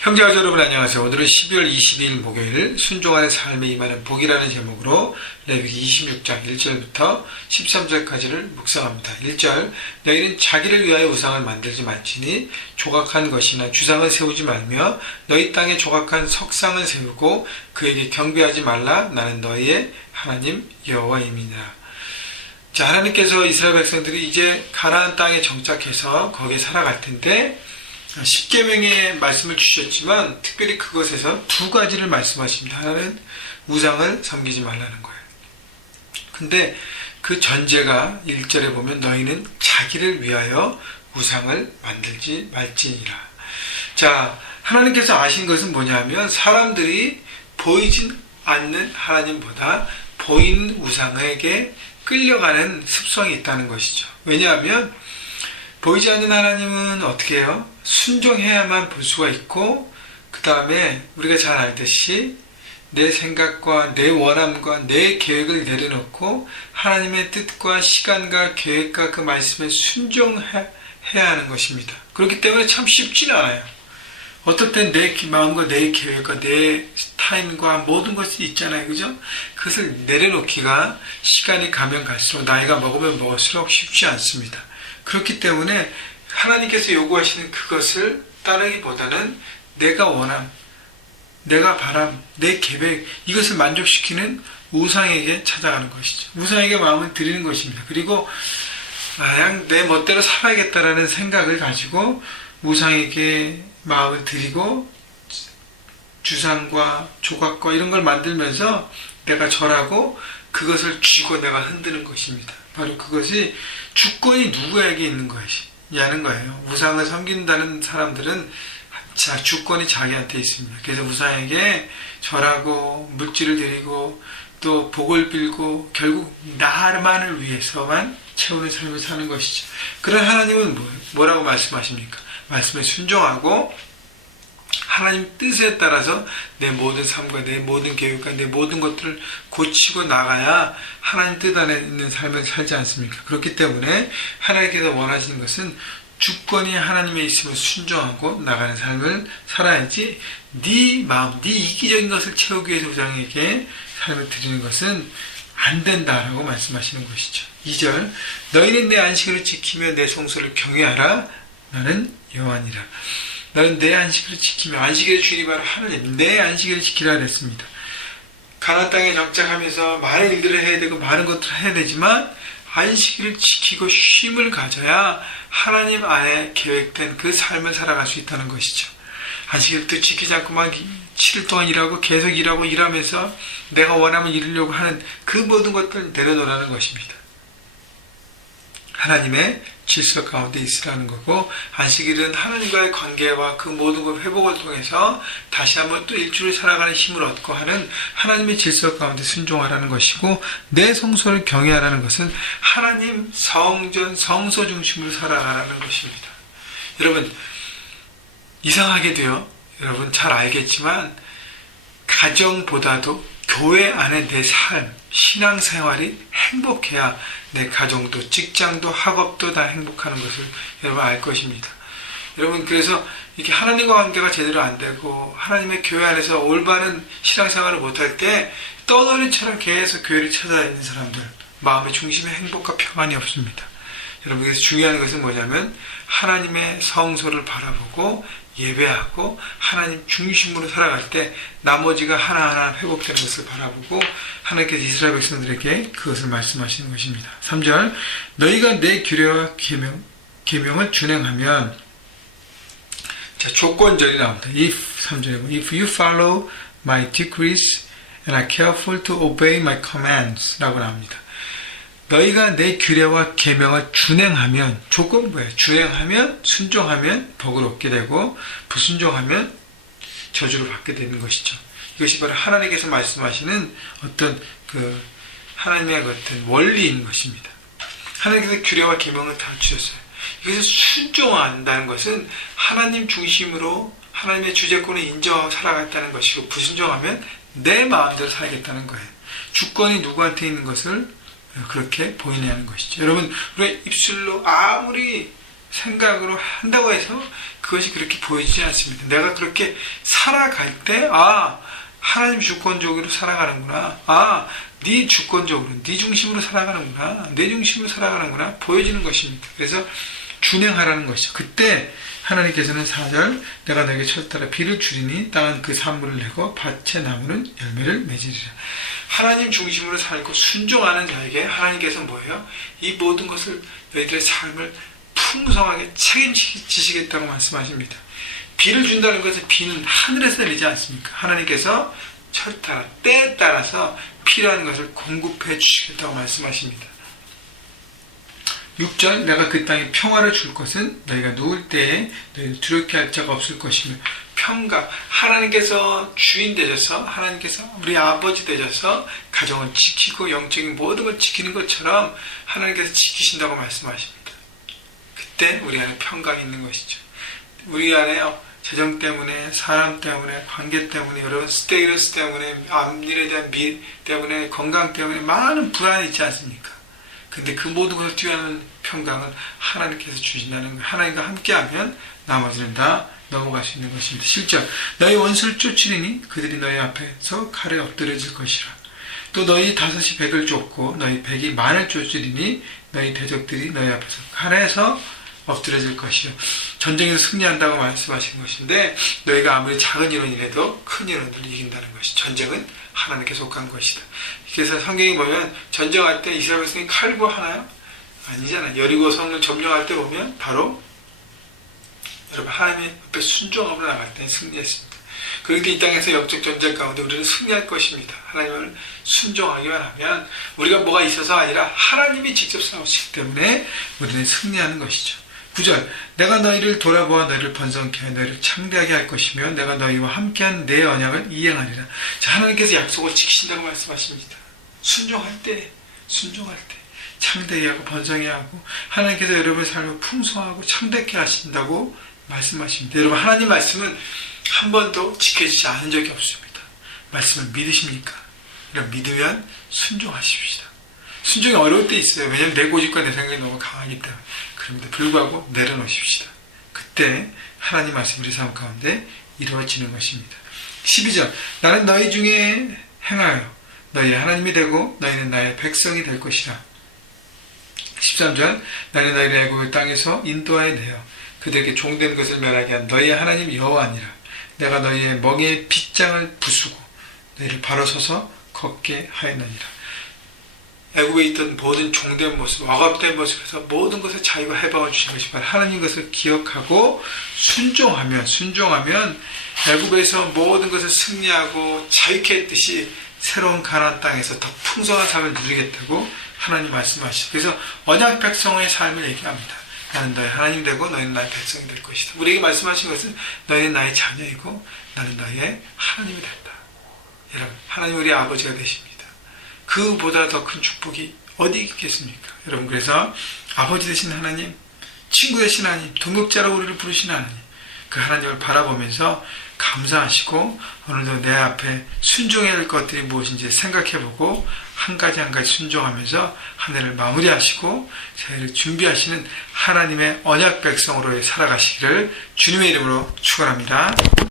형제와 여러분 안녕하세요. 오늘은 12월 22일 목요일 순종하는 삶에 임하는 복이라는 제목으로 레위기 26장 1절부터 13절까지를 묵상합니다. 1절 너희는 자기를 위하여 우상을 만들지 말지니 조각한 것이나 주상을 세우지 말며 너희 땅에 조각한 석상을 세우고 그에게 경배하지 말라. 나는 너희의 하나님 여호와임이니라. 자, 하나님께서 이스라엘 백성들이 이제 가나안 땅에 정착해서 거기에 살아갈 텐데 10계명의 말씀을 주셨지만 특별히 그것에서 두 가지를 말씀하십니다. 하나는 우상을 섬기지 말라는 거예요. 근데 그 전제가 1절에 보면 너희는 자기를 위하여 우상을 만들지 말지니라. 자, 하나님께서 아신 것은 뭐냐면 사람들이 보이진 않는 하나님보다 보이는 우상에게 끌려가는 습성이 있다는 것이죠. 왜냐하면 보이지 않는 하나님은 어떻게 해요? 순종해야만 볼 수가 있고, 그 다음에 우리가 잘 알듯이 내 생각과 내 원함과 내 계획을 내려놓고 하나님의 뜻과 시간과 계획과 그 말씀에 순종해야 하는 것입니다. 그렇기 때문에 참 쉽지는 않아요. 어떨 땐 내 마음과 내 계획과 내 타임과 모든 것이 있잖아요. 그죠? 그것을 내려놓기가 시간이 가면 갈수록 나이가 먹으면 먹을수록 쉽지 않습니다. 그렇기 때문에 하나님께서 요구하시는 그것을 따르기보다는 내가 원함, 내가 바람, 내 계획, 이것을 만족시키는 우상에게 찾아가는 것이죠. 우상에게 마음을 드리는 것입니다. 그리고 그냥 내 멋대로 살아야겠다라는 생각을 가지고 우상에게 마음을 드리고 주상과 조각과 이런 걸 만들면서 내가 절하고 그것을 쥐고 내가 흔드는 것입니다. 바로 그것이 주권이 누구에게 있는 것이냐는 거예요. 우상을 섬긴다는 사람들은 주권이 자기한테 있습니다. 그래서 우상에게 절하고 물질을 드리고 또 복을 빌고 결국 나만을 위해서만 채우는 삶을 사는 것이죠. 그런 하나님은 뭐라고 말씀하십니까? 말씀에 순종하고 하나님 뜻에 따라서 내 모든 삶과 내 모든 계획과 내 모든 것들을 고치고 나가야 하나님 뜻 안에 있는 삶을 살지 않습니까? 그렇기 때문에 하나님께서 원하시는 것은 주권이 하나님에 있으면 순종하고 나가는 삶을 살아야지 네 마음, 네 이기적인 것을 채우기 위해서 우상에게 삶을 드리는 것은 안 된다라고 말씀하시는 것이죠. 2절 너희는 내 안식일을 지키며 내 성소를 경외하라. 나는 여호와니라. 나는 내 안식일을 지키며, 안식일의 주인이 바로 하나님, 내 안식일을 지키라 그랬습니다. 가나안 땅에 정착하면서 많은 일들을 해야 되고 많은 것들을 해야 되지만 안식일을 지키고 쉼을 가져야 하나님 안에 계획된 그 삶을 살아갈 수 있다는 것이죠. 안식일도 지키지 않고만 7일 동안 일하고 계속 일하면서 내가 원하면 이루려고 하는 그 모든 것들을 내려놓으라는 것입니다. 하나님의 질서 가운데 있으라는 거고, 안식일은 하나님과의 관계와 그 모든 것 회복을 통해서 다시 한번 또 일주일 살아가는 힘을 얻고 하는 하나님의 질서 가운데 순종하라는 것이고, 내 성소를 경외하라는 것은 하나님 성전 성소 중심으로 살아가라는 것입니다. 여러분, 이상하게도요, 여러분 잘 알겠지만 가정보다도 교회 안에 내 삶, 신앙생활이 행복해야 내 가정도, 직장도, 학업도 다 행복하는 것을 여러분 알 것입니다. 여러분, 그래서 이렇게 하나님과 관계가 제대로 안 되고 하나님의 교회 안에서 올바른 신앙생활을 못할 때 떠돌이처럼 계속 교회를 찾아다니는 사람들, 마음의 중심에 행복과 평안이 없습니다. 여러분, 그래서 중요한 것은 뭐냐면 하나님의 성소를 바라보고 예배하고 하나님 중심으로 살아갈 때 나머지가 하나하나 회복되는 것을 바라보고 하나님께서 이스라엘 백성들에게 그것을 말씀하시는 것입니다. 3절 너희가 내 규례와 계명을 준행하면, 자, 조건절이 나옵니다. If you follow my decrees and are careful to obey my commands 라고 나옵니다. 너희가 내 규례와 계명을 준행하면, 조건은 뭐예요? 준행하면, 순종하면 복을 얻게 되고 불순종하면 저주를 받게 되는 것이죠. 이것이 바로 하나님께서 말씀하시는 어떤 그 하나님의 어떤 원리인 것입니다. 하나님께서 규례와 계명을 다 주셨어요. 이것을 순종한다는 것은 하나님 중심으로 하나님의 주재권을 인정하고 살아갔다는 것이고, 불순종하면 내 마음대로 살겠다는 거예요. 주권이 누구한테 있는 것을 그렇게 보이냐는 것이죠. 여러분, 우리가 입술로 아무리 생각으로 한다고 해서 그것이 그렇게 보여지지 않습니다. 내가 그렇게 살아갈 때, 하나님 주권적으로 살아가는구나. 네 주권적으로, 네 중심으로 살아가는구나. 내 중심으로 살아가는구나. 보여지는 것입니다. 그래서 준행하라는 것이죠. 그때 하나님께서는 4절, 내가 너에게 철따라 비를 주리니 땅은 그 산물을 내고 밭의 나무는 열매를 맺으리라. 하나님 중심으로 살고 순종하는 자에게 하나님께서 뭐예요? 이 모든 것을 너희들의 삶을 풍성하게 책임지시겠다고 말씀하십니다. 비를 준다는 것은 비는 하늘에서 내리지 않습니까? 하나님께서 철따라 때에 따라서 필요한 것을 공급해 주시겠다고 말씀하십니다. 6절, 내가 그 땅에 평화를 줄 것은 너희가 누울 때에 너희를 두렵게 할 자가 없을 것이며, 평강, 하나님께서 주인 되셔서, 하나님께서 우리 아버지 되셔서 가정을 지키고 영적인 모든 걸 지키는 것처럼 하나님께서 지키신다고 말씀하십니다. 그때 우리 안에 평강이 있는 것이죠. 우리 안에 재정 때문에, 사람 때문에, 관계 때문에, 여러분 스테이러스 때문에, 앞일에 대한 미 때문에, 건강 때문에 많은 불안이 있지 않습니까? 근데 그 모든 것을 뛰어넘는 평강을 하나님께서 주신다는 거예요. 하나님과 함께하면 나머지는 다 넘어갈 수 있는 것입니다. 7절, 너희 원수를 쫓으리니 그들이 너희 앞에서 칼에 엎드려질 것이라. 또 너희 5이 100을 쫓고 너희 100이 만을 쫓으리니 너희 대적들이 너희 앞에서 칼에서 엎드려질 것이요. 전쟁에서 승리한다고 말씀하신 것인데, 너희가 아무리 작은 인원이라도 큰 인원들을 이긴다는 것이, 전쟁은 하나님께 속한 것이다. 그래서 성경에 보면 전쟁할 때 이스라엘 백성이 칼과 하나요? 아니잖아요. 여리고 성을 점령할 때 보면 바로 여러분 하나님의 앞에 순종함으로 나갈 때 승리했습니다. 그렇게 이 땅에서 영적 전쟁 가운데 우리는 승리할 것입니다. 하나님을 순종하기만 하면 우리가 뭐가 있어서 아니라 하나님이 직접 싸우시기 때문에 우리는 승리하는 것이죠. 9절, 내가 너희를 돌아보아 너희를 번성케 하여 너희를 창대하게 할 것이며 내가 너희와 함께한 내 언약을 이행하리라. 자, 하나님께서 약속을 지키신다고 말씀하십니다. 순종할 때 창대하게 하고 번성하게 하고 하나님께서 여러분의 삶을 풍성하고 창대케 하신다고 말씀하십니다. 여러분, 하나님 말씀은 한 번도 지켜지지 않은 적이 없습니다. 말씀을 믿으십니까? 그럼 믿으면 순종하십시다. 순종이 어려울 때 있어요. 왜냐하면 내 고집과 내 생각이 너무 강하기 때문에. 그런데 불구하고 내려놓으십시다. 그때 하나님 말씀이 우리 삶 가운데 이루어지는 것입니다. 12절, 나는 너희 중에 행하여 너희의 하나님이 되고 너희는 나의 백성이 될 것이라. 13절, 나는 너희를 애굽의 땅에서 인도하여 내어 그들에게 종된 것을 멸하게 한 너희의 하나님 여호와니라. 내가 너희의 멍에의 빗장을 부수고 너희를 바로 서서 걷게 하였느니라. 애굽에 있던 모든 종된 모습, 억압된 모습에서 모든 것을 자유가 해방을 주신 것이 바로 하나님 것을 기억하고 순종하면 애굽에서 모든 것을 승리하고 자유케 했듯이 새로운 가나안 땅에서 더 풍성한 삶을 누리겠다고 하나님 말씀하시죠. 그래서 언약 백성의 삶을 얘기합니다. 나는 너의 하나님 되고 너희는 나의 백성이 될 것이다. 우리에게 말씀하신 것은 너희는 나의 자녀이고 나는 너희의 하나님이 된다. 여러분, 하나님 우리 아버지가 되십니다. 그보다 더 큰 축복이 어디 있겠습니까? 여러분, 그래서 아버지 되신 하나님, 친구 되신 하나님, 동역자로 우리를 부르신 하나님, 그 하나님을 바라보면서 감사하시고 오늘도 내 앞에 순종해야 할 것들이 무엇인지 생각해보고 한 가지 한 가지 순종하면서 한 해를 마무리하시고 새해를 준비하시는 하나님의 언약 백성으로 살아가시기를 주님의 이름으로 축원합니다.